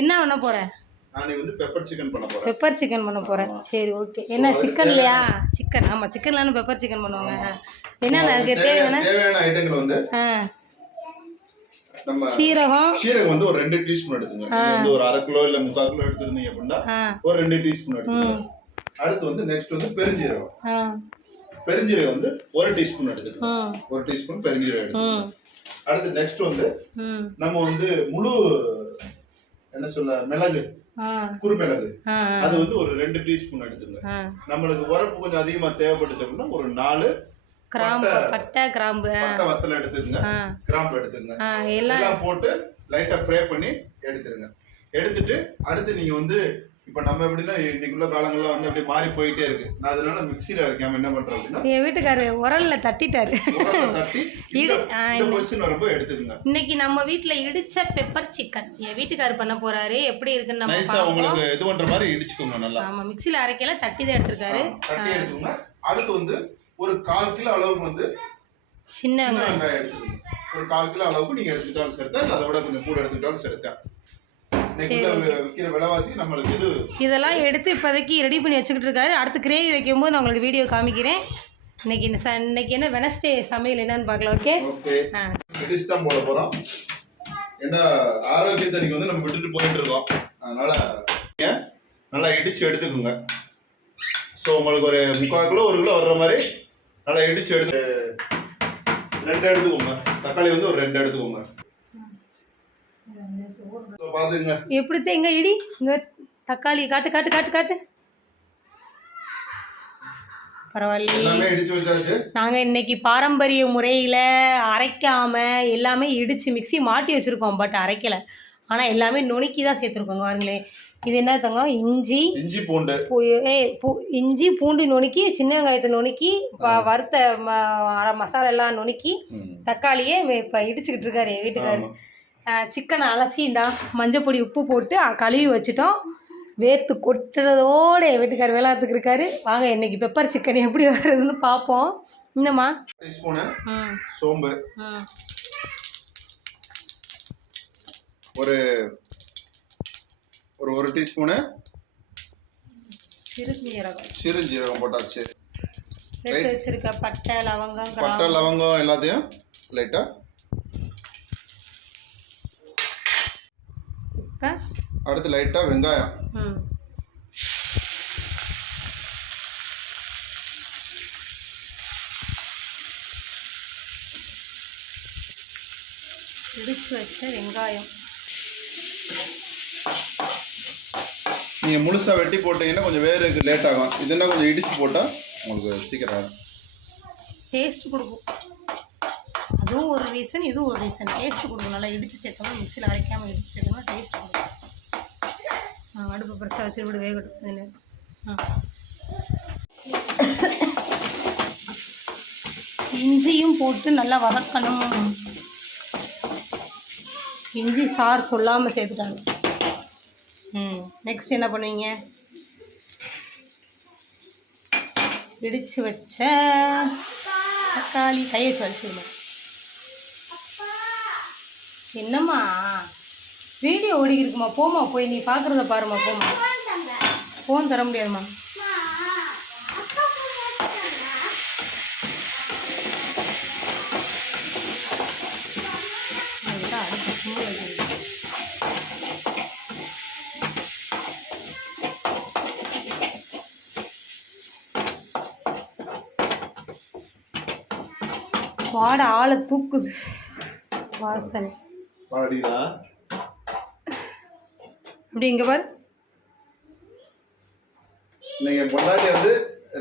என்ன பண்ண போற? நான் வந்து பெப்பர் சிக்கன் பண்ண போறேன். பெப்பர் சிக்கன் பண்ண போறேன். சரி ஓகே. என்ன சிக்கன்லையா? சிக்கன். ஆமா சிக்கன்லான பெப்பர் சிக்கன் பண்ணுவாங்க. என்னென்ன அதுக்கு தேவையான ஐட்டங்கள் வந்து நம்ம சீரகம் வந்து ஒரு 2 டீஸ்பூன் எடுத்துங்க. நீங்க வந்து ஒரு 1/2 கிலோ இல்ல 3/4 கிலோ எடுத்துருந்தீங்க அப்படின்னா ஒரு 2 டீஸ்பூன் எடுத்துங்க. அடுத்து வந்து நெக்ஸ்ட் வந்து பெருஞ்சீரகம். பெருஞ்சீரகம் வந்து 1 டீஸ்பூன் எடுத்துங்க. 1 டீஸ்பூன் பெருஞ்சீரகம் எடுத்துங்க. அடுத்து நெக்ஸ்ட் வந்து நம்ம வந்து முழு என்ன சொல்ல மிளகு குறுமிளகு அது வந்து ஒரு 2 டீஸ்பூன் எடுத்துங்க. நம்மளுக்கு உரப்பு கொஞ்சம் அதிகமா தேவைப்பட்டுச்சு அப்படின்னா ஒரு 4 கிராம்பு பட்டை கிராம்பு வத்தல எடுத்துக்கங்க. கிராம்பு எடுத்துக்கங்க. எல்லாம் போட்டு லைட்டா ஃப்ரை பண்ணி எடுத்துருங்க. எடுத்துட்டு அடுத்து நீங்க வந்து இப்ப நம்ம எப்படின்னா இன்னைக்குள்ள காலங்கள்லாம் வந்து அப்படியே மாறி போயிட்டே இருக்கு. நான் அதனால மிக்ஸில அரைக்காம என்ன பண்றேன் அப்படின்னா என் வீட்டுக்காரு உரல்ல தட்டிட்டாரு. தட்டி இந்த பொசிஷன் வரும்போது எடுத்துக்கங்க. இன்னைக்கு நம்ம வீட்ல இடிச்ச பெப்பர் சிக்கன் என் வீட்டுக்காரு பண்ண போறாரு. எப்படி இருக்குன்னு நம்ம நைஸா உங்களுக்கு இது பண்ற மாதிரி இடிச்சுக்கோங்க நல்லா. ஆமா மிக்ஸில அரைக்கல தட்டி தான் எடுத்துட்டாரு. தட்டி எடுத்துக்கங்க. அடுத்து வந்து ஒரு 1/4 கிலோ அளவுக்கு வந்து சின்ன வெங்காயம் எடுத்துக்கங்க. ஒரு 1/4 கிலோ அளவுக்கு நீங்க எடுத்துட்டாலும் சரிதான், இல்ல அதை விட கொஞ்சம் கூட எடுத்துட்டாலும் சரிதான். விக்கிற விலைவாசி நம்மளுக்கு இது இதெல்லாம் எடுத்து இப்போதைக்கு ரெடி பண்ணி வச்சுக்கிட்டு இருக்காரு. அடுத்து கிரேவி வைக்கும்போது நான் உங்களுக்கு வீடியோ காமிக்கிறேன். இன்னைக்கு என்ன வெனஸ்டே சமையல் என்னன்னு பார்க்கலாம். Okay okay. இடிச்சு தான் போட போறோம். ஏன்னா ஆரோக்கியத்தை நீங்க வந்து நம்ம விட்டுட்டு போயிட்டு இருக்கோம். அதனால நல்லா இடிச்சு எடுத்துக்கோங்க. ஸோ உங்களுக்கு ஒரு 3/4 கிலோ 1 கிலோ வர்ற மாதிரி நல்லா இடிச்சு எடுத்து 2 எடுத்துக்கோங்க. தக்காளி வந்து ஒரு 2 எடுத்துக்கோங்க. எப்படி எங்க இடி இங்க தக்காளி காட்டு காட்டு காட்டு காட்டு. பரவாயில்ல. நாங்க இன்னைக்கு பாரம்பரிய முறையில அரைக்காம எல்லாமே இடிச்சு மிக்ஸி மாட்டி வச்சிருக்கோம். பட் அரைக்கல. ஆனா எல்லாமே நுணுக்கி தான் சேர்த்துருக்கோங்க. பாருங்களேன் இது என்ன தங்க இஞ்சி பூண்டு இஞ்சி பூண்டு நுணுக்கி சின்ன வெங்காயத்தை நுணுக்கி வறுத்த மசாலா எல்லாம் நுணுக்கி தக்காளியே இப்போ இடிச்சுக்கிட்டு இருக்காரு என் வீட்டுக்காரு. சிக்கனை அலசிந்தா மஞ்சப்பொடி உப்பு போட்டு கழுவி வச்சுட்டோம். வேர்த்து கொட்டுறதோட என் வீட்டுக்கார் வேளாத்துக்கு இருக்காரு. வாங்க இன்னைக்கு பெப்பர் சிக்கன் எப்படி வருதுன்னு பார்ப்போம். என்னம்மா சோம்பு ஒரு 1 டீஸ்பூனு சிறுஜீரகம் போட்டாச்சு. எடுத்து வச்சிருக்க பட்டை லவங்கம் எல்லாத்தையும் லைட்டா அடுத்து லைட்டா வெங்காயம் இடிச்சு வச்ச வெங்காயம் நீங்க முழுசா வெட்டி போட்டீங்கன்னா கொஞ்சம் வேறதுக்கு லேட் ஆகும். இதுன்னா கொஞ்சம் இடிச்சு போட்டா உங்களுக்கு சீக்கிரம் டேஸ்ட் கொடுக்கும். அதுவும் ஒரு ரீசன் இதுவும் ஒரு ரீசன். டேஸ்ட் கொடுக்கும். நல்லா இடிச்சு சேர்த்தோம்னா மிக்ஸியில் அரைக்காமல் இடிச்சு சேர்த்தோம்னா டேஸ்ட் கொடுக்கும். அடுப்பு பிரஸ்ஸாக வச்சு விட வேகட்டும். இஞ்சியும் போட்டு நல்லா வதக்கணும். இஞ்சி சார் சொல்லாமல் சேர்த்துட்டாங்க. நெக்ஸ்ட் என்ன பண்ணுவீங்க? இடிச்சு வச்ச தக்காளி கையை வச்சுருந்தோம். என்னம்மா வீடியோ ஓடிக்கிருக்குமா? போமா போய் நீ பார்க்குறத பாருமா. போமா ஃபோன் தர முடியாதுமா. வாட ஆளை தூக்குது வாசனை. அப்படி இங்க பாரு. நீங்க பொண்டாட்டி வந்து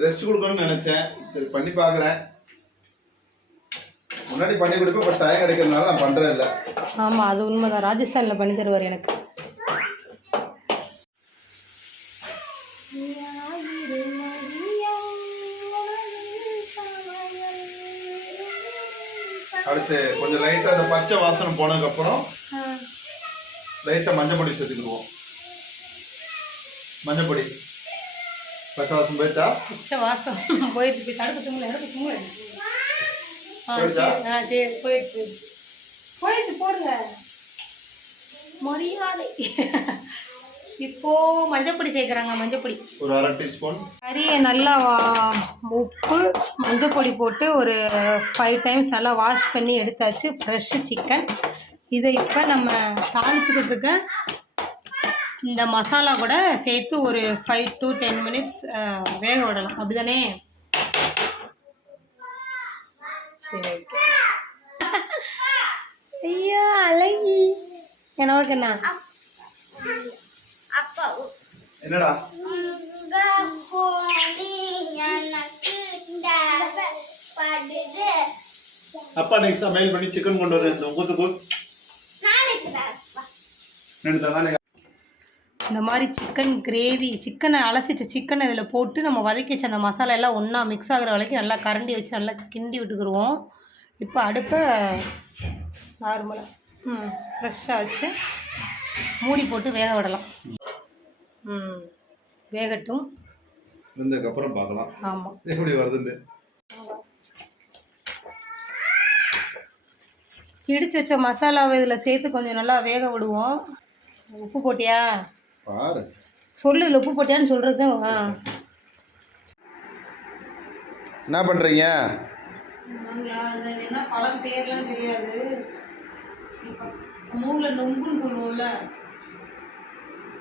ரெஸ்ட் கொடுக்கணும்னு நினைச்சேன். சரி பண்ணி பாக்குறேன். முன்னாடி பண்ணி கொடுப்பேன். இப்போ டைம் கிடைக்கிறதுனால நான் பண்றேன் இல்லை. ஆமா அது உண்மைதான். ராஜஸ்தான்ல பண்ணி தருவார் எனக்கு. அடுத்து கொஞ்சம் லைட்டா அந்த பச்சை வாசனை போனதுக்கு அப்புறம் லைட்டா மஞ்சள் பொடி சேர்த்துக்குவோம். மஞ்சள் பொடி பச்சை வாசம் போயிட்டா? பச்சை வாசம் போயிடுச்சு. போய் தடுப்பு சும்மா எடுப்பு சும்மா சரி போயிடுச்சு போடுங்க மரியாதை. இப்போது மஞ்சப்பொடி சேர்க்குறாங்க. மஞ்சப்பொடி ஒரு 1/2 டீஸ்பூன். கறியை நல்லா உப்பு மஞ்சப்பொடி போட்டு ஒரு 5 டைம்ஸ் நல்லா வாஷ் பண்ணி எடுத்தாச்சு. Fresh chicken. இதை இப்போ நம்ம தாளிச்சுக்கிட்டு இருக்க இந்த மசாலா கூட சேர்த்து ஒரு 5 to 10 மினிட்ஸ் வேக விடலாம். அப்படி தானே? சரி. ஐயா அழகி எனக்கு என்ன என்னடா அப்பா நெக்ஸ்ட் சமையல் பண்ணி சிக்கன் கொண்டு வரேன். இந்த ஊத்துக்கு இந்த மாதிரி சிக்கன் கிரேவி, சிக்கனை அலசிட்டு சிக்கனை இதில் போட்டு நம்ம வதக்கி வச்சு அந்த மசாலா எல்லாம் ஒன்றா மிக்ஸ் ஆகிற வரைக்கும் நல்லா கரண்டி வச்சு நல்லா கிண்டி விட்டுக்குருவோம். இப்போ அடுப்பை நார்மலாக ஃப்ரெஷ்ஷாக வச்சு மூடி போட்டு வேக விடலாம். வேகட்டும். வெந்ததுக்கப்புறம் பார்க்கலாம். ஆமாம், எப்படி வருதுன்னு. இடிச்சு வச்ச மசாலாவை இதில் சேர்த்து கொஞ்சம் நல்லா வேக விடுவோம். உப்பு போட்டியா பாரு, சொல்லு. இதில் உப்பு போட்டியான்னு சொல்கிறது. என்ன பண்ணுறீங்க? என்ன பழம் பேர்லாம் தெரியாது. மூங்கில் நொங்குன்னு சொல்லுவோம்ல,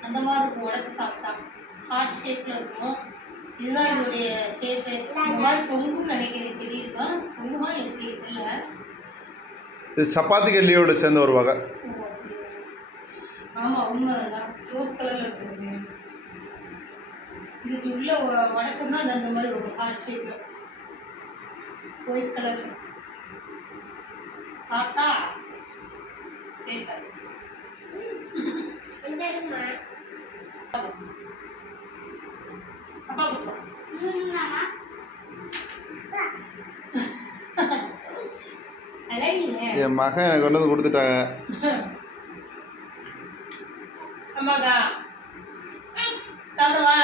அந்த மாதிரி இருக்கும். உடச்சி சாப்பிட்டா ஹார்ட் ஷேப்பில் இருக்கும். இதுதான் இதோடைய ஷேப்பு. இந்த மாதிரி தொங்குன்னு நினைக்கிறேன். செடி இருக்கும். தொங்குமா எப்படி இருக்குல்ல? இது சப்பாத்தி கல்லியோட சேர்ந்த ஒரு வகை. ஆமாம், உண்மைதான். ரோஸ் கலரில் இருக்குது. இதுக்கு உள்ளே உடச்சோம்னா அந்த மாதிரி ஒரு ஹார்ட் ஷேப்பில் ஒயிட் கலர் சாப்பிட்டா என் மகன் எனக்கு கொண்டு வந்து கொடுத்துட்டாங்க. அம்மாக்கா சாப்பிடுவா.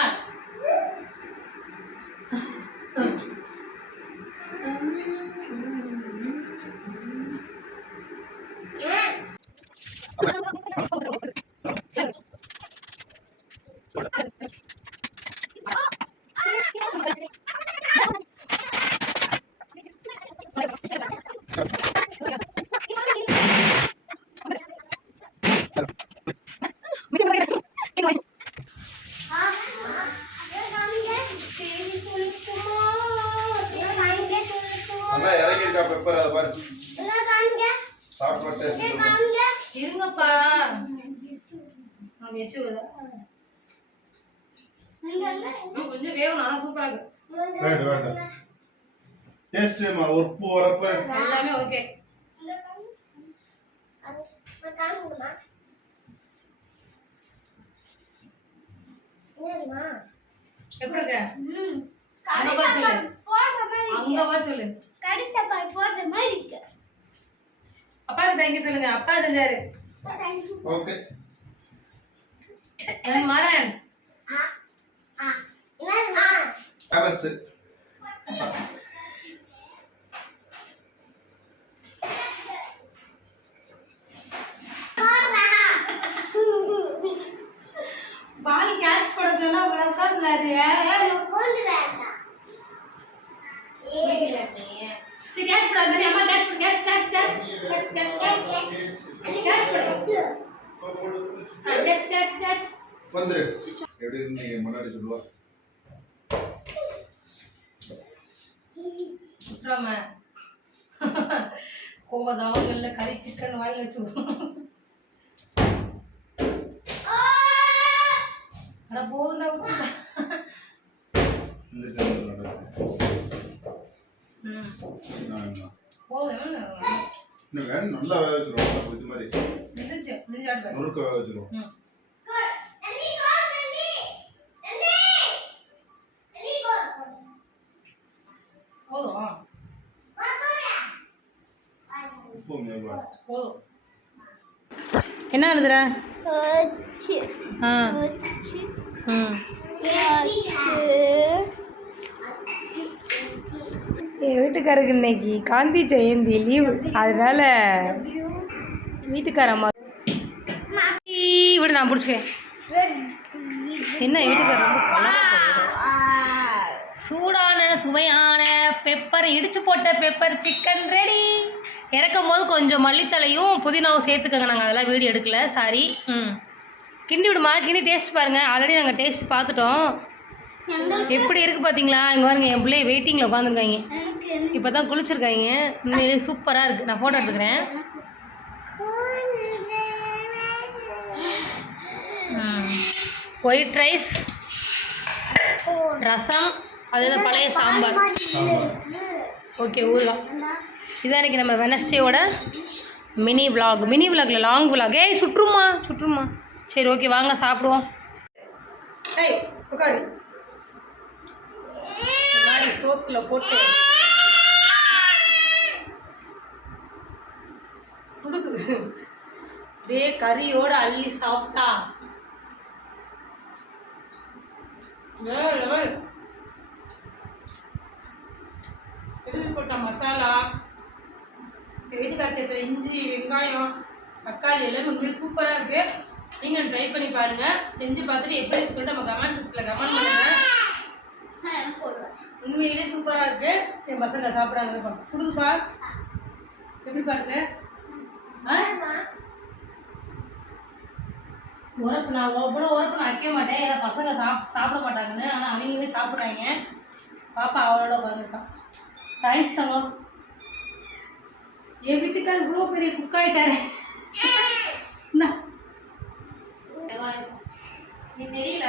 நல்லா இறங்கியிருக்கா பெப்பர். அதை பாரு, சாப்பிட்டு இருங்கப்பா. கொஞ்சம் வேகணும். ஆனால் சூப்பராக இருக்கு. டேஸ்ட் உப்பு வரப்ப எல்லாமே ஓகே. எப்படி இருக்க? அங்கவா சொல்லு. அப்பாவுக்கு தேங்க்யூ சொல்லுங்க. அப்பா செஞ்சாரு. ஓகே. மாறன் அவஸ் பால் கேட்ச் பண்ண சொன்னா உட்கார்ந்தாரு. சரி கேட்ச் பண்ணாதே. அம்மா கேட்ச் பண்ணு. Catch catch catch catch catch பண்ணு. கேட்ச் கேட்ச் கேட்ச் வந்துரு. எப்படி இருந்தீங்க முன்னாடி சொல்லுவா. சுற்றாம கோவதாவங்கள்ல கறி சிக்கன் வாயில் வச்சுக்கோ. அட போதுண்டா. போதும். நல்லா வேக வச்சிருவோம். இது மாதிரி நுறுக்க வேக வச்சிருவோம். என்ன எழுதுற? என் வீட்டுக்காரருக்கு இன்னைக்கு காந்தி ஜெயந்தி லீவு. அதனால வீட்டுக்காரம்மா விட நான் பிடிச்சிக்கிறேன். என்ன வீட்டுக்கு ரொம்ப கலராக சூடான சுவையான பெப்பர் இடிச்சு போட்ட பெப்பர் சிக்கன் ரெடி. இறக்கும் போது கொஞ்சம் மல்லித்தலையும் புதினாவும் சேர்த்துக்கோங்க. நாங்கள் அதெல்லாம் வீடியோ எடுக்கல, சாரி. கிண்டி விடுமா, கிண்டி டேஸ்ட் பாருங்கள். ஆல்ரெடி நாங்கள் டேஸ்ட் பார்த்துட்டோம். எப்படி இருக்குது பார்த்தீங்களா? இங்கே பாருங்க, என் பிள்ளைய வெயிட்டிங்கில் உட்காந்துருக்காங்க. இப்போ தான் குளிச்சிருக்காங்க. உண்மையிலேயே சூப்பராக இருக்குது. நான் ஃபோட்டோ எடுத்துக்கிறேன். ஒயிட் ரைஸ், ரசம், அதில் பழைய சாம்பார். ஓகே, ஊறுகாய். இதான் இன்றைக்கி நம்ம வெனஸ்டேவோட மினி விலாக். மினி விலாகில் லாங் விலாக். ஏய் சுற்றுமா. சரி, ஓகே, வாங்க சாப்பிடுவோம். ஏய் உட்காரு. இந்த மாதிரி சோத்தில் போட்டு சுடுது. இதே கறியோடு அள்ளி சாப்பிட்டா எடுத்து போட்ட மசாலா, வீட்டுக்கார சட்டை, இஞ்சி, வெங்காயம், தக்காளி எல்லாமே உண்மையிலே சூப்பராக இருக்குது. நீங்கள் ட்ரை பண்ணி பாருங்கள். செஞ்சு பார்த்துட்டு எப்படி சொல்லிட்டு நம்ம கமெண்ட் செக்ஷனில் கமெண்ட் பண்ணுங்கள். உண்மையிலே சூப்பராக இருக்குது. என் பசங்க சாப்பிட்றாங்க. சுடுதுப்பா, எப்படி பாருங்க. உரப்பு நான் அவ்வளோ உரப்பு நான் வைக்க மாட்டேன், ஏன்னா பசங்க சாப்பிட மாட்டாங்கன்னு. ஆனால் அவங்களே சாப்பிட்றாங்க. பாப்பா அவளோட உட்காந்துருக்கான். தேங்க்ஸ் தங்கம். என் வீட்டுக்கார் இவ்வளோ பெரிய குக் ஆகிட்டாரு. நீ தெரியல.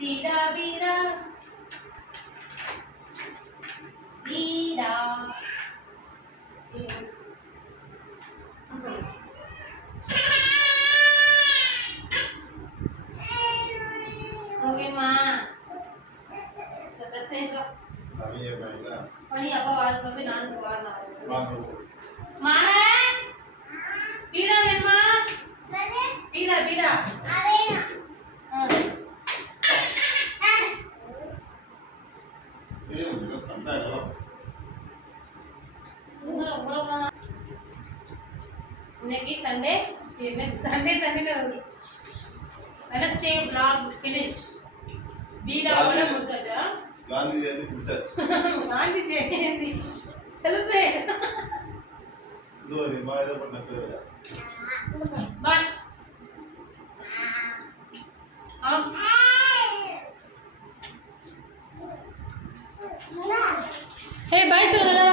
வீடா வீடா வீடா ஓகேம்மா. பணி அப்பா வாழ்க்கை நானும் வரலாம். மானே வீடா வேணுமா? வீடா இன்னைக்கு சண்டே. Wednesday vlog finish. வீடாவோட முடிச்சாச்சா? Gandhi Jayanti celebration. But hey bye சொல்லுங்க.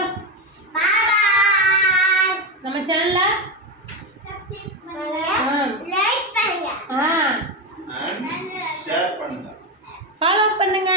நம்ம சேனல்ல லைக் பண்ணுங்க, ஷேர் பண்ணுங்க, ஃபாலோ பண்ணுங்க.